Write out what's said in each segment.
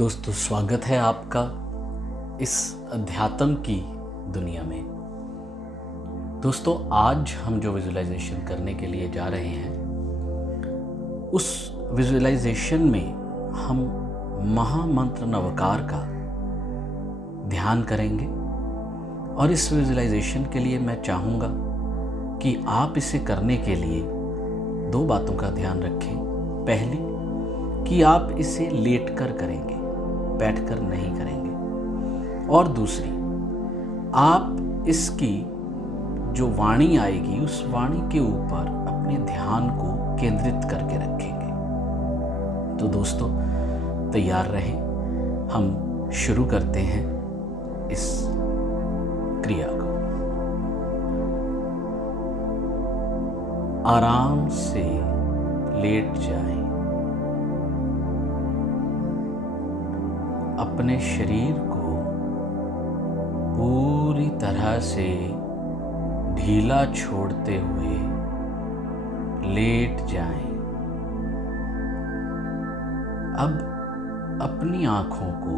दोस्तों, स्वागत है आपका इस अध्यात्म की दुनिया में। दोस्तों, आज हम जो विजुअलाइजेशन करने के लिए जा रहे हैं, उस विजुअलाइजेशन में हम महामंत्र नवकार का ध्यान करेंगे। और इस विजुअलाइजेशन के लिए मैं चाहूँगा कि आप इसे करने के लिए दो बातों का ध्यान रखें। पहली, कि आप इसे लेटकर करेंगे, बैठकर नहीं करेंगे। और दूसरी, आप इसकी जो वाणी आएगी उस वाणी के ऊपर अपने ध्यान को केंद्रित करके रखेंगे। तो दोस्तों, तैयार रहें, हम शुरू करते हैं इस क्रिया को। आराम से लेट जाएं। अपने शरीर को पूरी तरह से ढीला छोड़ते हुए लेट जाएं। अब अपनी आंखों को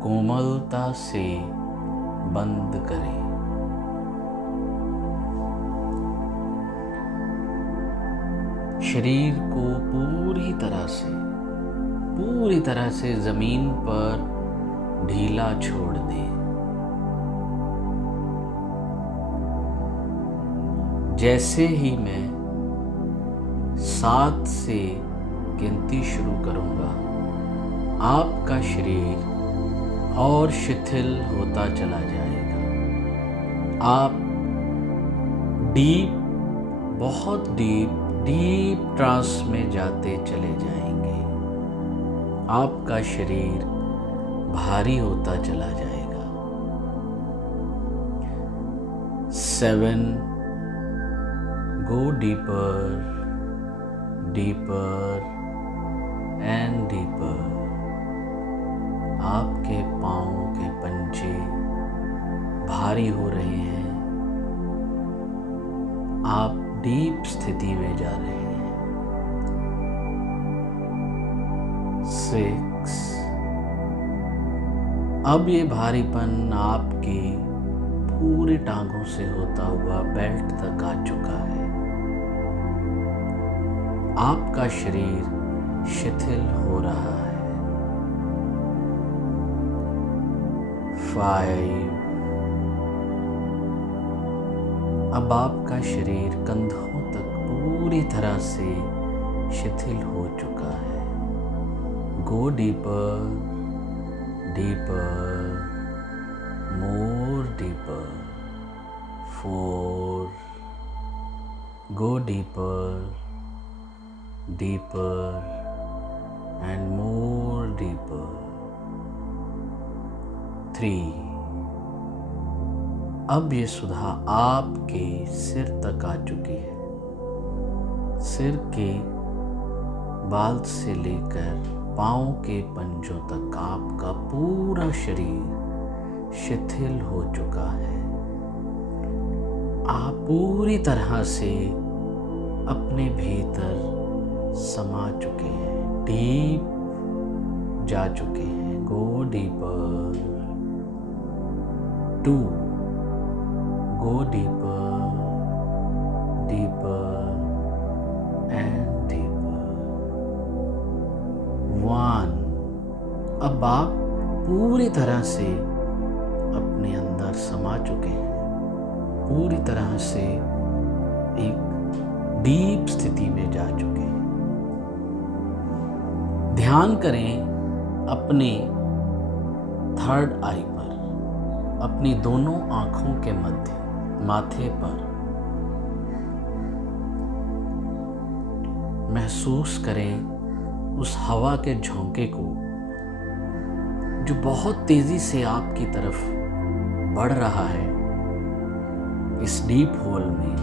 कोमलता से बंद करें। शरीर को पूरी तरह से जमीन पर ढीला छोड़ दें। जैसे ही मैं 7 से गिनती शुरू करूंगा, आपका शरीर और शिथिल होता चला जाएगा। आप बहुत डीप ट्रांस में जाते चले जाएंगे। आपका शरीर भारी होता चला जाएगा। 7, go deeper, deeper and deeper। आपके पाँव के पंजे भारी हो रहे हैं। आप डीप स्थिति में जा रहे हैं। 6, अब ये भारीपन आपके पूरे टांगों से होता हुआ बेल्ट तक आ चुका है। आपका शरीर शिथिल हो रहा है। 5, अब आपका शरीर कंधों तक पूरी तरह से शिथिल हो चुका है। Go deeper, deeper, more deeper। 4, go deeper, deeper and more deeper। 3, अब ये सुधा आपके सिर तक आ चुकी है। सिर के बाल से लेकर पाँव के पंजों तक आपका पूरा शरीर शिथिल हो चुका है। आप पूरी तरह से अपने भीतर समा चुके हैं, डीप जा चुके हैं। Go deeper. 2, go deeper, deeper and 1, अब आप पूरी तरह से अपने अंदर समा चुके हैं। पूरी तरह से एक डीप स्थिति में जा चुके हैं। ध्यान करें अपने 3rd आई पर, अपनी दोनों आंखों के मध्य माथे पर। महसूस करें उस हवा के झोंके को जो बहुत तेजी से आपकी तरफ बढ़ रहा है इस डीप होल में,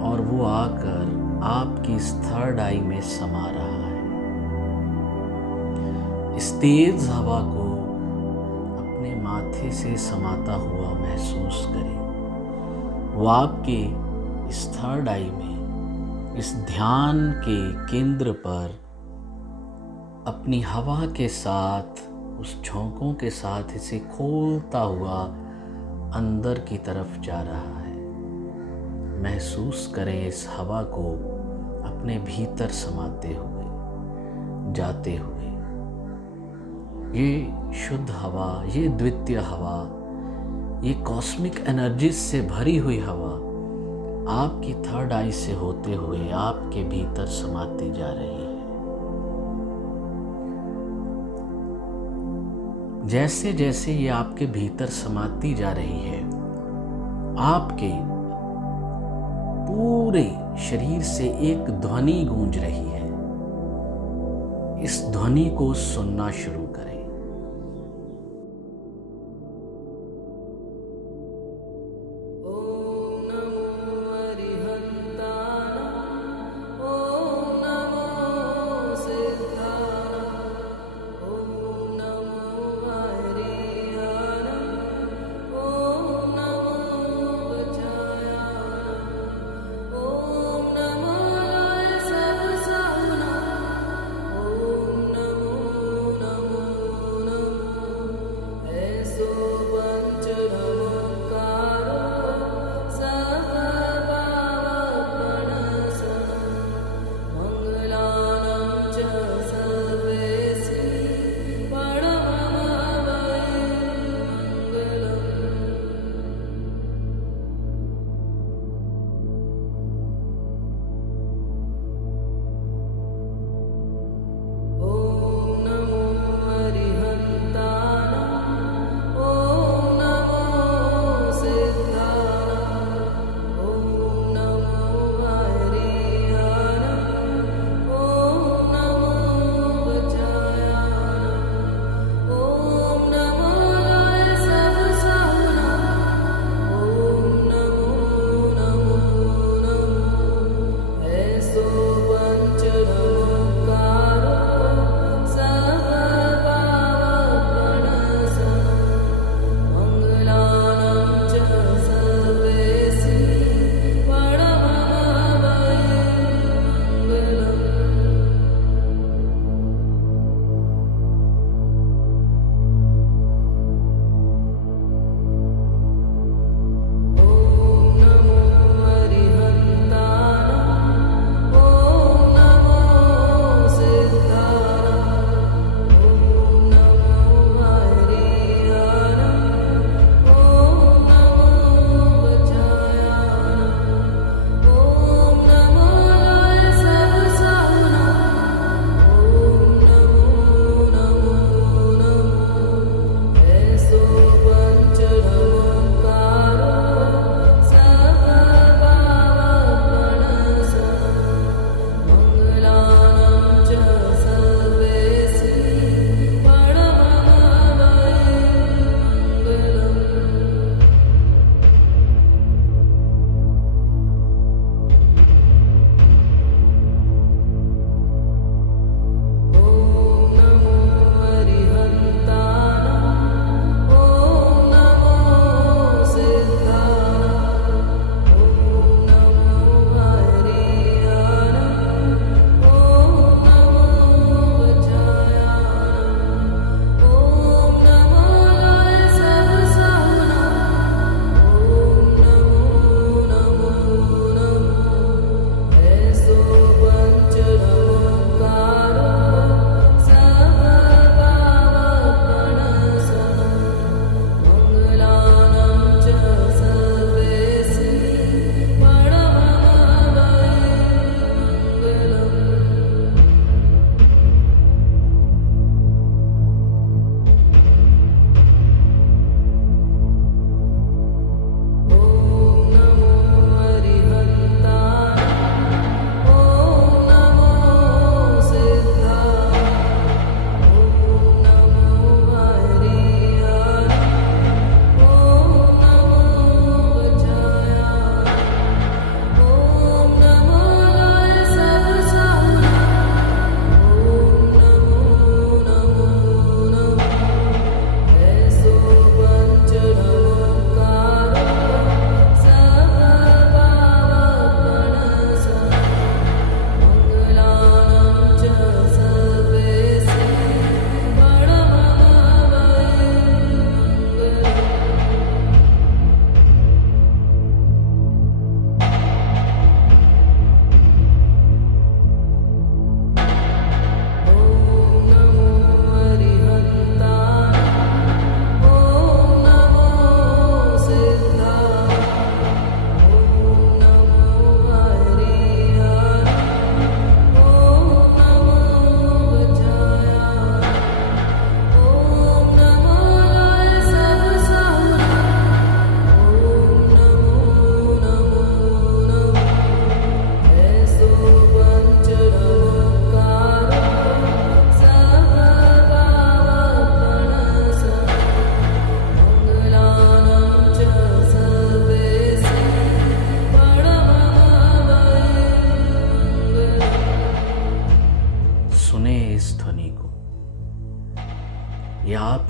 और वो आकर आपकी इस 3rd आई में समा रहा है। इस तेज हवा को अपने माथे से समाता हुआ महसूस करें। वो आपके इस 3rd आई में, इस ध्यान के केंद्र पर अपनी हवा के साथ, उस झोंकों के साथ इसे खोलता हुआ अंदर की तरफ जा रहा है। महसूस करें इस हवा को अपने भीतर समाते हुए, जाते हुए। ये शुद्ध हवा, ये द्वितीय हवा, ये कॉस्मिक एनर्जीज से भरी हुई हवा आपकी थर्ड आई से होते हुए आपके भीतर समाती जा रही है। जैसे जैसे ये आपके भीतर समाती जा रही है, आपके पूरे शरीर से एक ध्वनि गूंज रही है। इस ध्वनि को सुनना शुरू करें।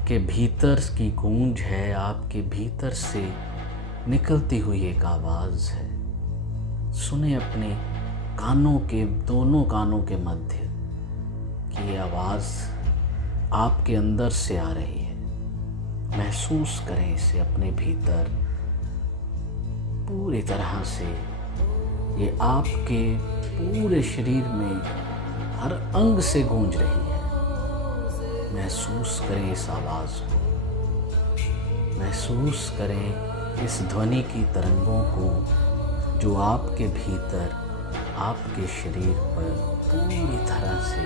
आपके भीतर की गूंज है, आपके भीतर से निकलती हुई एक आवाज़ है। सुने अपने कानों के, दोनों कानों के मध्य कि ये आवाज़ आपके अंदर से आ रही है। महसूस करें इसे अपने भीतर पूरी तरह से। ये आपके पूरे शरीर में हर अंग से गूंज रही है। महसूस करें इस आवाज़ को, महसूस करें इस ध्वनि की तरंगों को जो आपके भीतर, आपके शरीर पर पूरी तरह से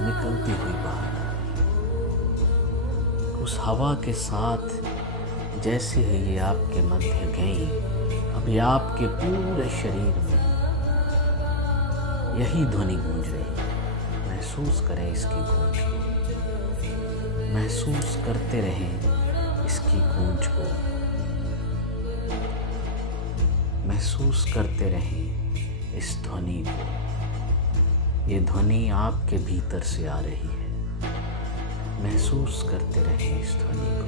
निकलती हुई बाहर आ रही है। उस हवा के साथ जैसे ही ये आपके मध्य गई, अभी आपके पूरे शरीर में यही ध्वनि गूंज रही है। महसूस करें इसकी गूंज को, महसूस करते रहें इसकी गूंज को, महसूस करते रहें इस ध्वनि को। ये ध्वनि आपके भीतर से आ रही है। महसूस करते रहें इस ध्वनि को।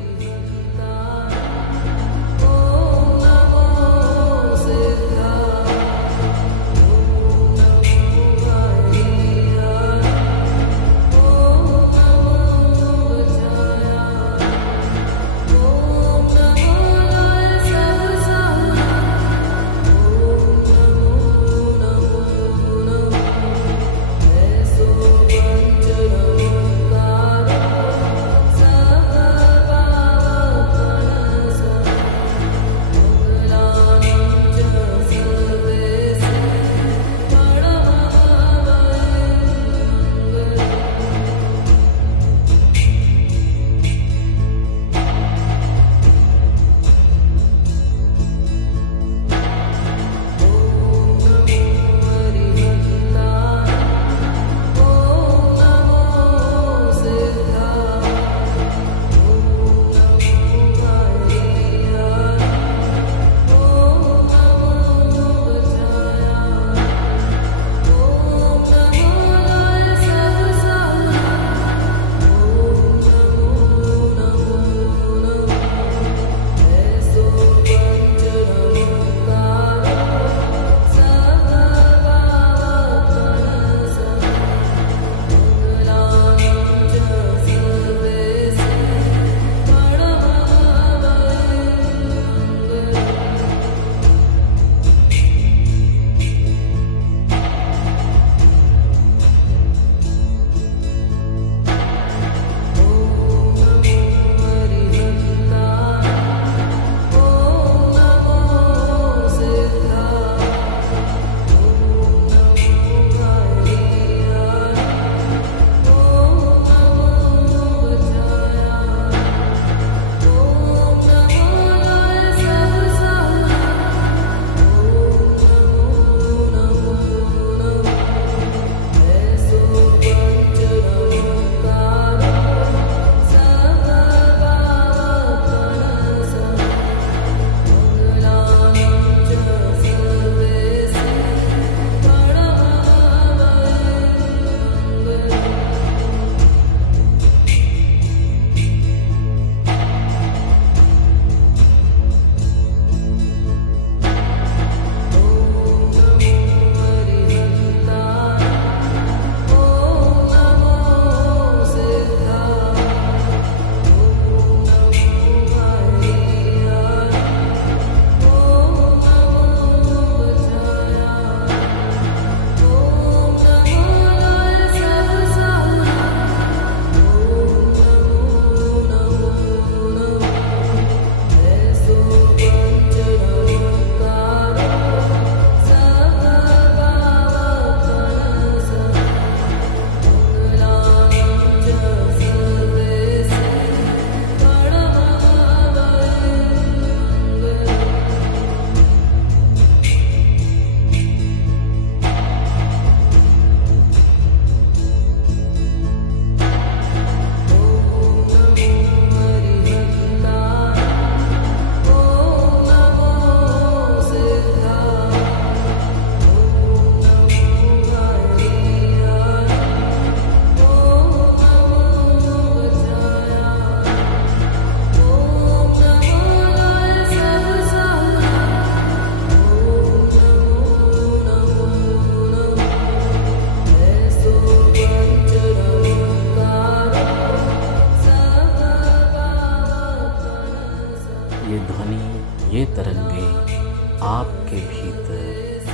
आपके भीतर,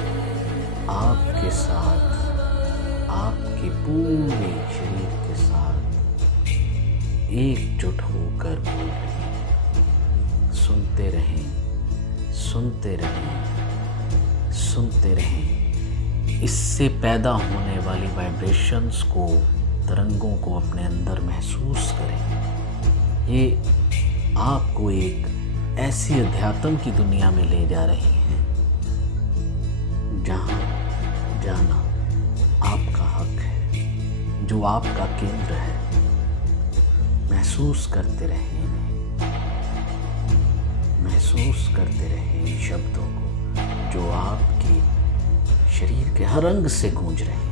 आपके साथ, आपके पूरे शरीर के साथ एकजुट होकर बोल रहे हैं। सुनते रहें, सुनते रहें, सुनते रहें। इससे पैदा होने वाली वाइब्रेशंस को, तरंगों को अपने अंदर महसूस करें। ये आपको एक ऐसी अध्यात्म की दुनिया में ले जा रही हैं जहाँ जाना आपका हक है, जो आपका केंद्र है। महसूस करते रहें इन्हें, महसूस करते रहें इन शब्दों को जो आपके शरीर के हर अंग से गूंज रहे हैं।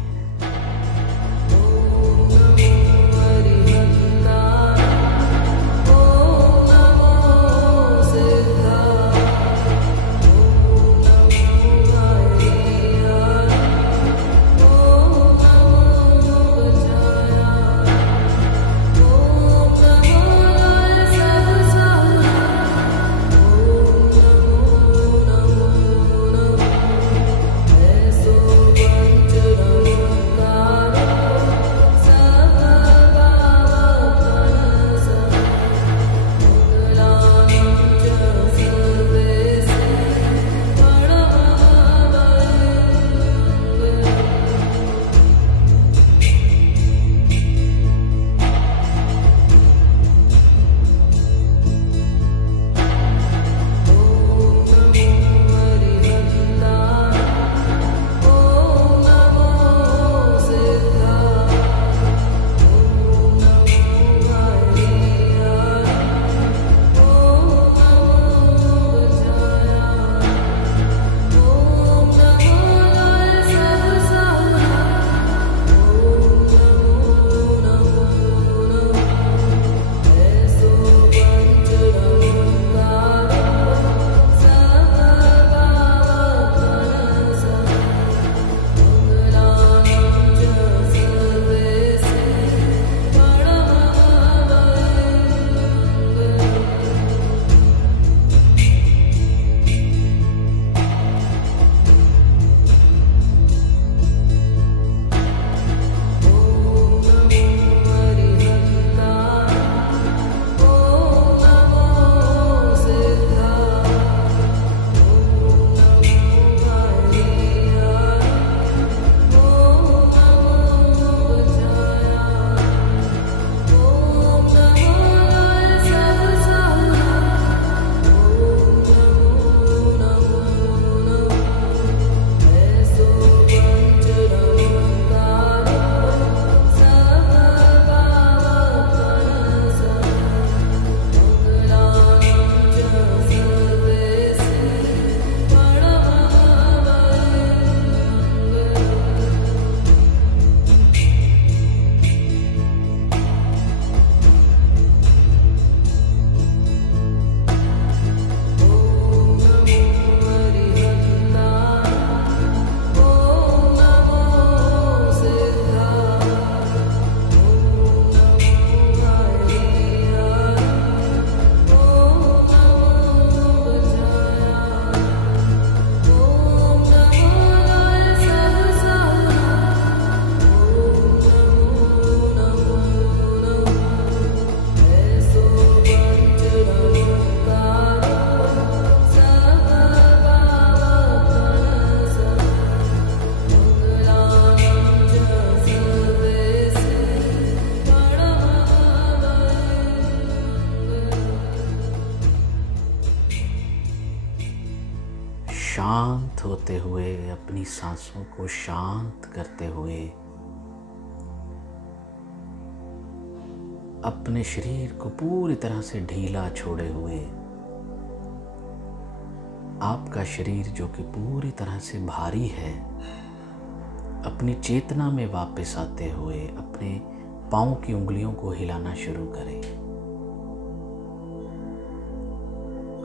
शांत होते हुए, अपनी सांसों को शांत करते हुए, अपने शरीर को पूरी तरह से ढीला छोड़े हुए, आपका शरीर जो कि पूरी तरह से भारी है, अपनी चेतना में वापस आते हुए अपने पाँव की उंगलियों को हिलाना शुरू करें।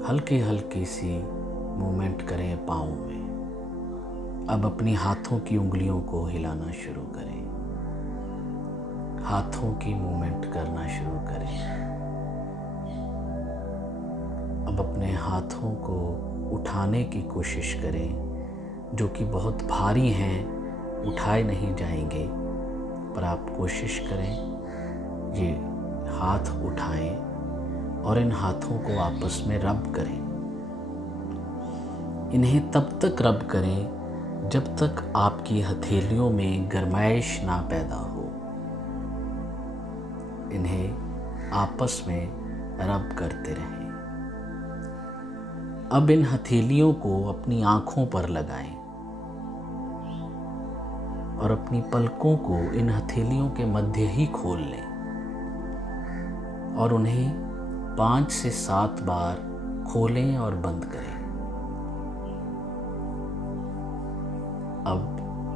हल्की हल्की सी मूवमेंट करें पाँव में। अब अपनी हाथों की उंगलियों को हिलाना शुरू करें, हाथों की मूवमेंट करना शुरू करें। अब अपने हाथों को उठाने की कोशिश करें, जो कि बहुत भारी हैं, उठाए नहीं जाएंगे, पर आप कोशिश करें ये हाथ उठाएं और इन हाथों को आपस में रब करें। इन्हें तब तक रब करें जब तक आपकी हथेलियों में गरमाइश ना पैदा हो। इन्हें आपस में रब करते रहें। अब इन हथेलियों को अपनी आँखों पर लगाएं और अपनी पलकों को इन हथेलियों के मध्य ही खोल लें और उन्हें 5 से 7 बार खोलें और बंद करें। अब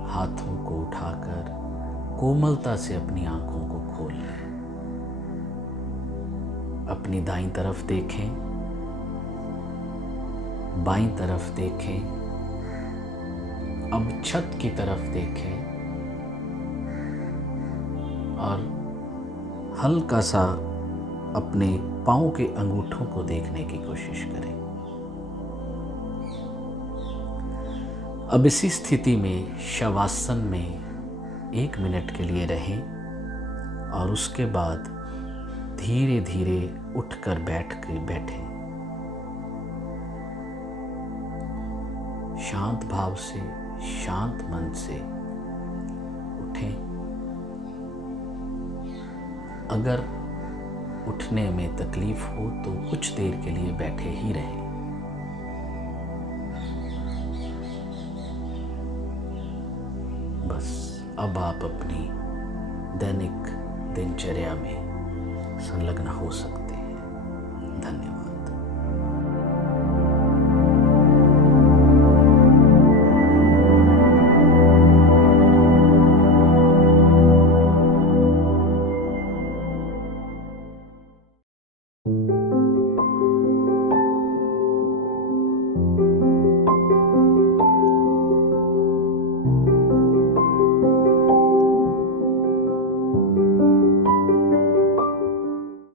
हाथों को उठाकर कोमलता से अपनी आंखों को खोल लें। अपनी दाईं तरफ देखें, बाईं तरफ देखें, अब छत की तरफ देखें और हल्का सा अपने पाँव के अंगूठों को देखने की कोशिश करें। अब इसी स्थिति में शवासन में 1 मिनट के लिए रहें और उसके बाद धीरे धीरे उठकर बैठें। शांत भाव से, शांत मन से उठें। अगर उठने में तकलीफ हो तो कुछ देर के लिए बैठे ही रहें। बस अब आप अपनी दैनिक दिनचर्या में संलग्न हो सकते हैं। धन्यवाद।